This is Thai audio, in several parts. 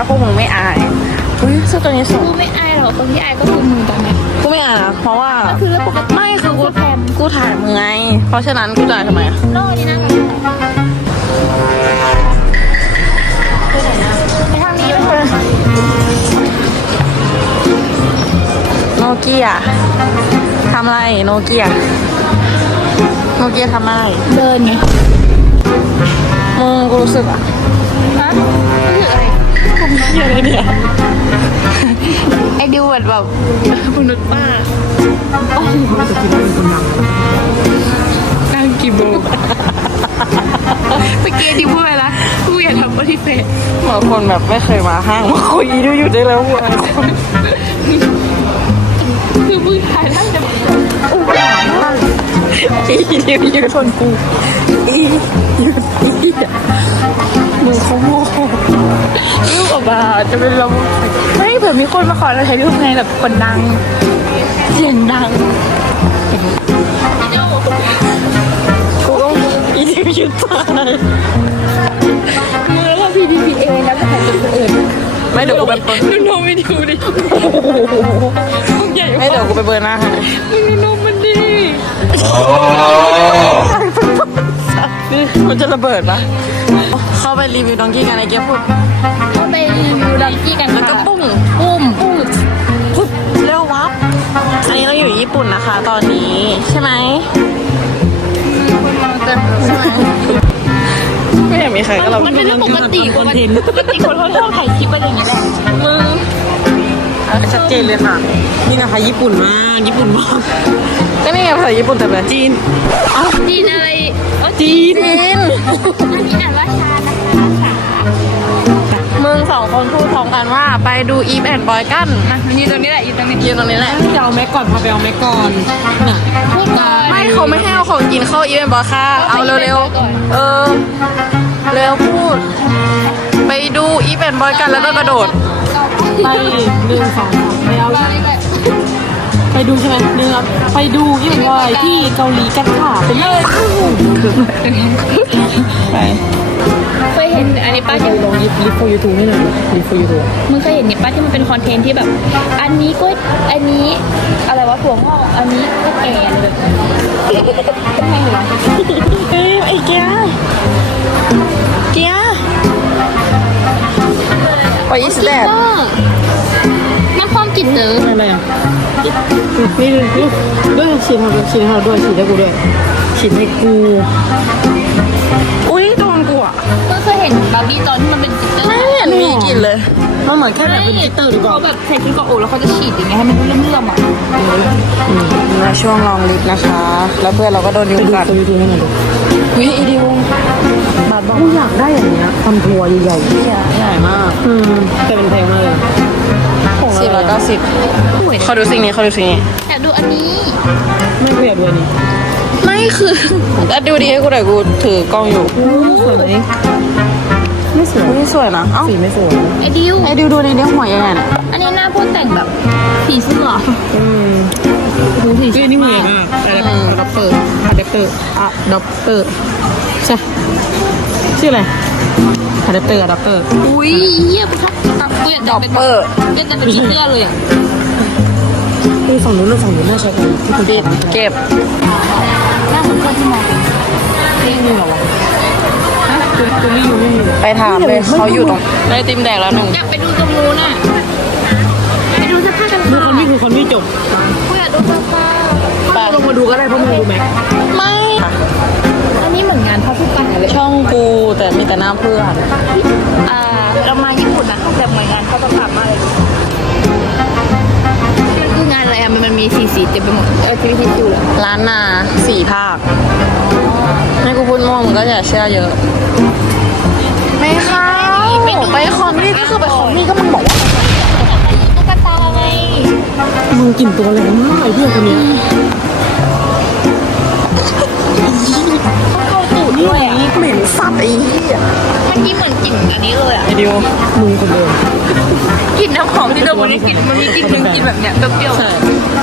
าพวกมึงไม่อายอุ้ยเสื้อตัวนี้สวยกูไม่อายหรอกคนที่อายก็คือมึงตอนนี้กูไม่อายนะเพราะว่าคือเรื่องปกติไม่คือกูกูถ่ายมึงไง เพราะฉะนั้นกูจ่ายทำไมอะโน่นี่นะไปทางนี้ไปทางนี้โนเกียทำอะไรโนเกียโนเกียทำอะไร เดินไงมึงกูรู้สึกอะฮะรู้สึกอะไรเหี้ ยอะไรเนี่ยไอ้ดิวแบบแบบมนุษย์ป้านั่งกี่โมงเมื่อกี้ดิวพูดไปละกูอยากทำโอทิเสเหมือนคนแบบไม่เคยมาห้างมาคุยดูอยู่ได้แล้วว่ะคือมึงถ่ายนั่งจะอีเดียวยืนชนกูอีหยุดอี มึงเขาโง่ลูกออกมาจะเป็นเราไม่เผื่อมีคนมาขอเราถ่ายรูปไงแบบคนดังเสียงดังกูก็อีเดียวยืนตายมือแล้วพีพีพีเอแล้วถ่ายกับคนอื่นไม่เดี๋ยวกูไปดูนมไม่ดูดิมึงใหญ่ไม่เดี๋ยวกูไปเบอร์หน้าให้มึงดูนมมันดิ มันจะระเบิดปะเข้าไปรีวิวดองกี้กันไอ้เกียพูดก็ไปรีวิวดังกี้กันแล้วก็ปุ้งปุ้มปุ้มปุ๊บเร็ววับอันนี้เราอยู่ญี่ปุ่นนะคะ ตอนนี้ใช่ไหมคนมองเต็มใช่ไหมไม่เห็นมีใครก็เรามันเป็นเรื่องปกติปกติปกติคนเขาชอบถ่ายคลิปอะไรอย่างเงี้ยแหละมึงชัดเจนเลยค่ะ นี่นะคะญี่ปุ่นมากญี่ปุ่นมากก็นี่ไงภา ษาญี่ปุ่นแต่แบบจีนจีนอะไรโอ้จีนอันนี้อ่านว่าชานะคะภาษามึงสองคนพูดพร้อมกันว่าไปดูอีฟแอนบอยกันอะมันยืนตรงนี้แหละยืนตรงนี้ยืนตรงนี้แหละจะเอาแม็กก่อนพาไปเอาแม็กก่อนน่ะพูดก่อนไม่เขาไม่ให้เอาของกินเข้าอีฟแอนบอยค่ะ เอาเร็วๆ เออ เร็วพูด ไปดูอีฟแอนบอยกันแล้วก็กระโดด ไปหนึ่งสองสามไปเอาไป ดูใช่ไหมหนึ่งเอไปดูยี่ห้ออะไรที่เกาหลีกันค่ะเป็นเลยไปเคยเห็นอันนี้ป้าที่ลองยิบลิฟต์โฟยูทูให้หน่อยลิฟต์โฟยูทูมึงเคยเห็นนี่ป้าที่มันเป็นคอนเทนต์ที่แบบ อันนี้ก็อันนี้อะไรวะถั่วงอกอันนี้ก็แก่อะไรแบบนี้ทำไมวะเอ้ยไอ้เกียเกียร์ What is that จิตเตอร์อะไรอะนี่นี่ด้วยฉีดให้ฉีดให้เราด้วยฉีดให้กูด้วยฉีดให้กูอุ้ยโดนกูอะก็เคยเห็นบาร์บี้ตอนที่มันเป็นจิตเตอร์ไม่เห็นมีกลิ่นเลยมันเหมือนแค่แบบเป็นฟิลเตอร์หรือเปล่าเขาแบบใส่ชุดเกาะอแล้วเขาจะฉีดอย่างเงี้ยให้มันเลื่อมๆอะมาช่วงลองลิฟนะคะ แล้วเพื่อนเราก็โดนยุงกัดโฟยูทูให้หน่อยดิเฮ้ยอีดิวบาทบอกกูอยากได้อย่างเงี้ยทำทัวร์ใหญ่ใหญ่มากอืมแต่มันแพงมากเลย เก้าสิบเขาดูสิ่งนี้เขาดูสิ่งนี้ อยากดูอันนี้ ไม่กูอยากดูอันนี้ไม่คืออะดูดีให้กูหน่อยกูถือกล้องอยู่สวยไหมไม่สวยนี่สวยนะเอ้าสีไม่สวยไอ้ดิวไอ้ดิวดูในนี้หัวยังไงเนี่ยอันนี้หน้าพูดแต่งแบบผีเสื้ออืมดูผีเฮ้ยนี่มึงเห็นอะอะดัปเตอร์อะดัปเตอร์อะดัปเตอร์ใช่ชื่ออะไรอะดัปเตอร์อะดัปเตอร์อุ้ยเยี่ยมครับ กูอยากจะเป็นเปิดเป็นแต่เป็นผีเสื้อเลยอะคือฝั่งนู้นฝั่งนู้นน่าใช่กันที่คุณปิดเก็บหน้าสมควรที่มองนี่นี่เหรอวะฮะคือคือไม่อยู่ไม่อยู่ไปถามเลยเขาอยู่ตรงได้ติมแดกแล้วหนึ่งอยากไปดูตรงนู้นอะไปดูเสื้อผ้ากันคือค่ะคนนี้คือคนที่จบกูอยากดูเสื้อผ้าไปลงมาดูก็ได้เพราะมึงดูแม็กไม่อันนี้เหมือนงานพระผู้กันเลยช่องกูแต่มีแต่หน้าเพื่อนอ่า เรามาญี่ปุ่นนะแต่เหมือนงานเขาประกาศมากเลยมันคืองานอะไรอะมันมันมีสีสีเต็มไปหมดเออทีวีทีจูเลยร้านนาสี่ภาคให้กูพูดมั่วมึงก็อย่าเชื่อเยอะ ไม่เข้าไปคอมนี่ก็คือไปคอมนี่ก็มันบอกว่าตุ๊กตาไงมึงกลิ่นตัวแรงมากไอ้เพื่อนคนนี้เข้าตูดด้วยอะ เหม็นสัตว์ไอ้เหี้ยมันยิ่งเหมือนกลิ่นอันนี้เลยอะไอ้ดิวมึงคนเดิมกลิ่นน้ำหอมที่เรามันมีกลิ่นมันมีกลิ่นหนึ่งกลิ่นแบบเนี้ยเปรี้ยวใช่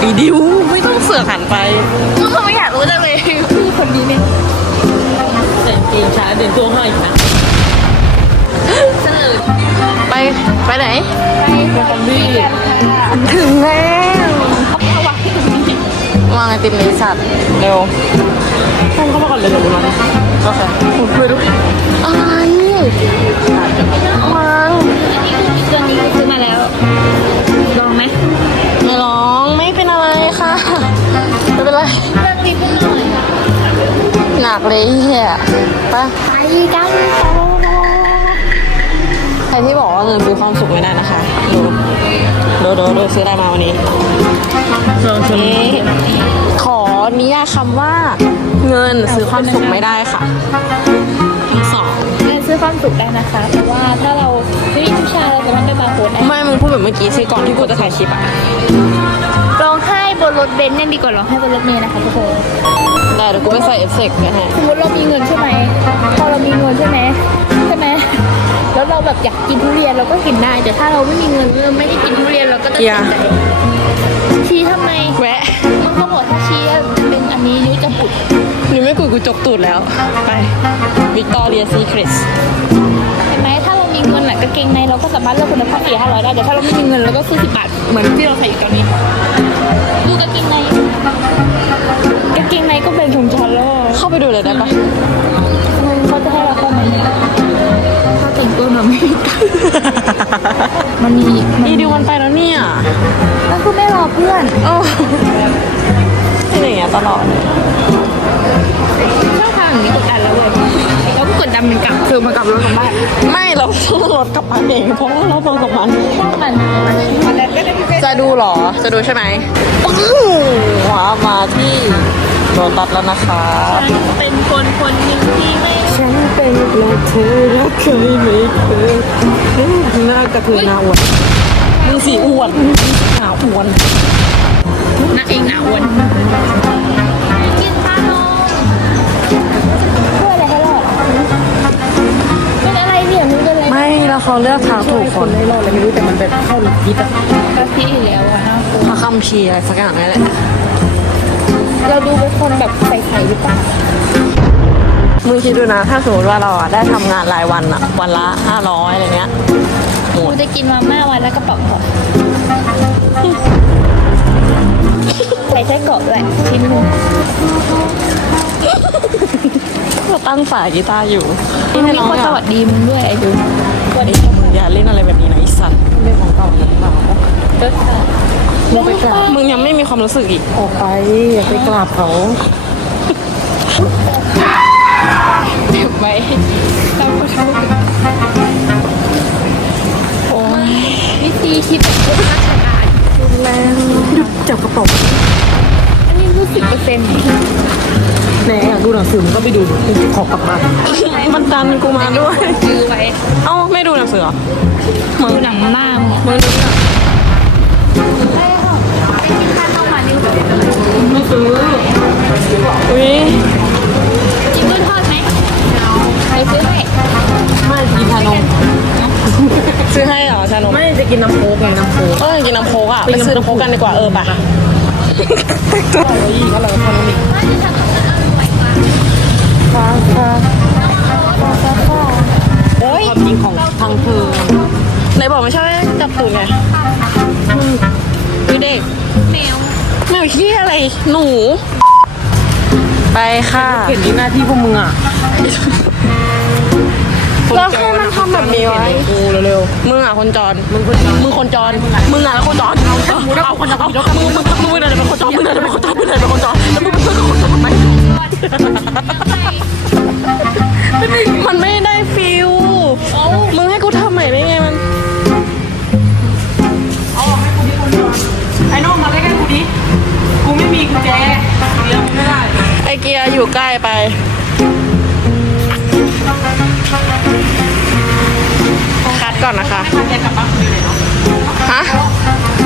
ไอ้ดิวไม่ต้องเสือกหันไปๆมึงก็ไม่อยากรู้จังเลยคือคนนี้เนี่ยแต่งเกงช้าเดินตัวห้อยอีกนะฉันไปไปไหนไปคอมบี้กันค่ะถึงแล้วเอาวางที่ตรงนี้วางไอติมนี้สัตว์เร็ว ท่านเข้ามาก่อนเลยเดี๋ยวกูมาโอเคคุณคุยดูอะไรวางเครื่องนี้ซื้อมาแล้ว ลองไหมไม่ร้องไม่เป็นอะไรค่ะ ไม่เป็นไรเลือกรีบหน่อยหนักเลยเฮียไปไปกันต่อใครที่บอกว่าเงินซื้อความสุขไม่ได้นะคะดูดูดูดูซื้ออะไรมาวันนี้นี่ขอนิยามคำว่า เงินซื้อความสุขไม่ได้ค่ะทั้งสองเงินซื้อความสุขได้นะคะเพราะว่าถ้าเราไม่มีผู้ชายเราสามารถไปบาร์โฮสได้ไม่มึงพูดแบบเมื่อกี้สิก่อนที่กูจะถ่ายคลิปอะร้องไห้บนรถเบนซ์ยังดีกว่าร้องไห้บนรถเมล์นะคะทุกคนได้เดี๋ยวกูไปใส่เอฟเฟกต์นะฮะสมมติเรามีเงินใช่ไหมพอเรามีเงินใช่ไหมใช่ไหมแล้วเราแบบอยากกินทุเรียนเราก็กินได้ แต่ถ้าเราไม่มีเงินเราไม่ได้กินทุเรียนเราก็จะเสียใจชี้ทำไมแวะมันก็บอกถ้าชี้อะเป็นอันนี้ยุ้ยจะปุดหนูไม่กูกู จกตูดแล้ว ไปวิกตอเรียซีเครสเห็นไหมถ้าเรามีเงินอะกางเกงในเราก็สามารถเลือกคุณภาพสี่ห้าร้อยได้แต่ถ้าเราไม่มีเงินเราก็ซื้อสิบบาทเหมือนที่เราใส่อยู่ตอนนี้ ดูกางเกงในกางเกงในก็เป็นชงชอนแล้วอะเข้าไปดูเลยได้ปะเขาจะให้เราเข้าไหมถ้าแต่งตัวหน่อยไม่กล้ามันมีมันอีดิวมันไปแล้วเนี่ยมันคือไม่รอเพื่อนโอ้ เป็นอย่างเงี้ยตลอดช่องทางอย่างนี้กดดันแล้วเว้ยแล้วก็กดดันมันกลับคือมันกลับรถกลับบ้านไม่เราต้องรถกลับมาเองเพราะว่าเราต้องกลับมาช่องมันมันแล้วก็ได้พิเศษจะดูเหรอจะดูใช่ไหมปึ้งว้ามาที่โรตัสแล้วนะคะเป็นคนคนหนึ่งที่ไม่ฉันเป็นและเธอรักเคยไม่เคยหน้ากระเทือนหน้าอ้วนมึงสีอ้วนหนาอ้วน น่าเองหนาอ้วนกินข้าวเพื่ออะไรให้รอดเป็นอะไรเนี่ยมึงเป็นอะไรไม่แล้วเขาเลือกทางถูกคนไม่รอดเลยไม่รู้แต่มันแบบเข้าลิคิดอะก็ที่แล้วอะนะพระคำพีร์อะไรสักอย่างนั่นแหละเราดูเป็นคนแบบใส่ๆหรือเปล่ามึงคิดดูนะถ้าสมมติว่าเราอะได้ทำงานรายวันอะวันละห้าร้อยอะไรเงี้ยหมกูดจะกินมาม่าวันแล้วกระเป๋าของใส่ ไส้กรอกด้วยชิ้นหนึงเราตั้งสายกีตาร์อยู่มีให้น้องคนสอะวัสดีมึงด้วยไอ้ดูสวัสดีมึงอย่าเล่นอะไรแบบนี้นะไอีสัตว์เรื่องของเก่าหรือเปล่าเลิศค่ะลงไปกราบมึงยังไม่มีความรู้สึกอีกออกไปอย่าไปกราบเขาเก็บไว้เราก็ชอบโอ้ยวิธีคิดแบบพวกราชการแรงหยุดจับกระเป๋าอันนี้ รู้สิบเปอร์เซ็นต์แหนอยากดูหนังสือมันก็ไปดูดิขอกลับบ้านมันดันกูมาด้วย ซื้อไว้เอ้าไม่ดูหนังสือเหรอดูหนังบ้ามึงมึงดูหนังไม่ค่ะไปกินข้าวต้องมานี่ไม่ซื้ออุ้ยกินด้วยทอดไหมเอาไปซื้อให้ไม่กินชานมซื้อให้เหรอชานมไม่จะกินน้ำโค้กไงน้ำโค้กเออกินน้ำโค้กอะไปซื้อน้ำโค้กกันดีกว่าเออไปอร่อยอีกอร่อยคาราเมลว่าจะ ทำอะไรอร่อยกว่าฟ้าฟ้าโอ้ยความจริงของทางเธอไหนบอกไม่ใช่จับตูดไงดูเด็กแมวแมวขี้อะไรหนู ไปค่ะ เห็นที่หน้าที่พวกมึงอะ แล้วให้มันทำแบบนี้ไว้กูเร็วมึงอะคนจรๆมึงคนจมึงคนจรมึงอะแล้วคนจรเอาเอาคนจรเอามึงมึงมึงมึงเดินเป็นคนจรมึงเดินเป็นคนจรมึงเดินเป็นคนจรแล้วมึงเป็นเพื่อนกับคนจรทำไมมันไม่ได้ฟิลมึงให้กูทำใหม่ได้ไงมันไอ้น้องมาใกล้ๆกูดิกูไม่มีกุญแจเลี้ยงไม่ได้ไอเกียร์อยู่ใกล้ไป ก่อนนะคะกุญแจกลับบ้านกูเลยเนาะฮะ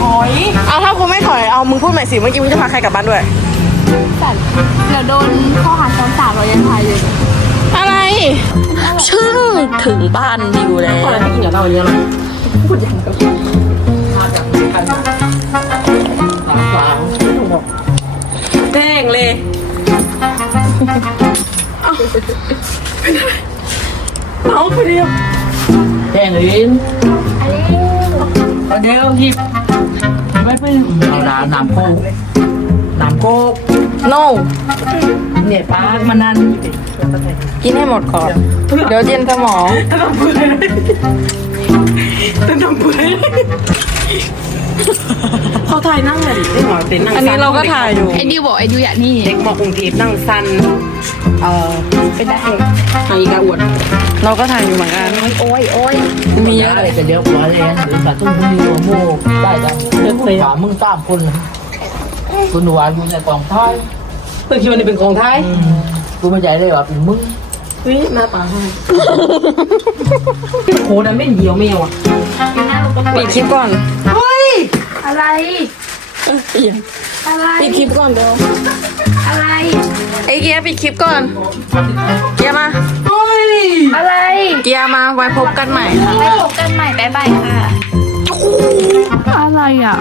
ถอยเอาถ้ากูไม่ถอยเอามึงพูดใหม่สิเมื่อกี้มึงจะพาใครกลับบ้านด้วยสัตว์เดี๋ยวโดนข้อหาซ้อมสามเรายังทายอยู่อะไร ชื่อถึงบ้านดิวแล้ตอนวแรกไม่กินกับเราเลยนะพูดอย่างกับมาจากกันสามสามไม่ต้องบอกแดงเลยเอาไปเดียว แจ้งลิ้นเอาเดี๋ยวหยิบไม่เป็นเอาดาน้ำโคกน้ำโคก no เนี่ยปลามันนั่นกินให้หมดก่อน เดี๋ยวเย็นสมองเขาถ่ายนั่งเลยได้หรอเป็นนั่งอันนี้เราก็ถ่ายอยู่ ไอ้ดิวบอกไอ้ดิวอยากนี่เด็กมากรุงเทพนั่งสั้นเอ่อเป็นได้ไอ้กระอวดเราก็ถ่ายอยู่เหมือนกันโอ้ยโอ้ยมีเยอะอะไรเลยจะเดี๋ยวหัวเลยหรือสัตว์ต้องมีหัวโม่ได้จังเรื่องถามมึงตามคนคุณหวานอยู่ในกองท้ายเพิ่งคิดว่านี่เป็นของไทยกูไม่ใจเลยว่าเป็นมึงเฮ้ยหน้าตาให้โคตรไม่เหี่ยวไม่เอาอะปิดคลิปก่อนเฮ้ย อะไรอะไร ปิดคลิปก่อนเดี๋ยวอะไร ไอ้เกียร์ปิดคลิปก่อน เกียร์มาเฮ้ยอะไรเกียร์มาไว้พบกันใหม่ค่ะ ไปพบกันใหม่บ๊ายบายค่ะ อะไรอะ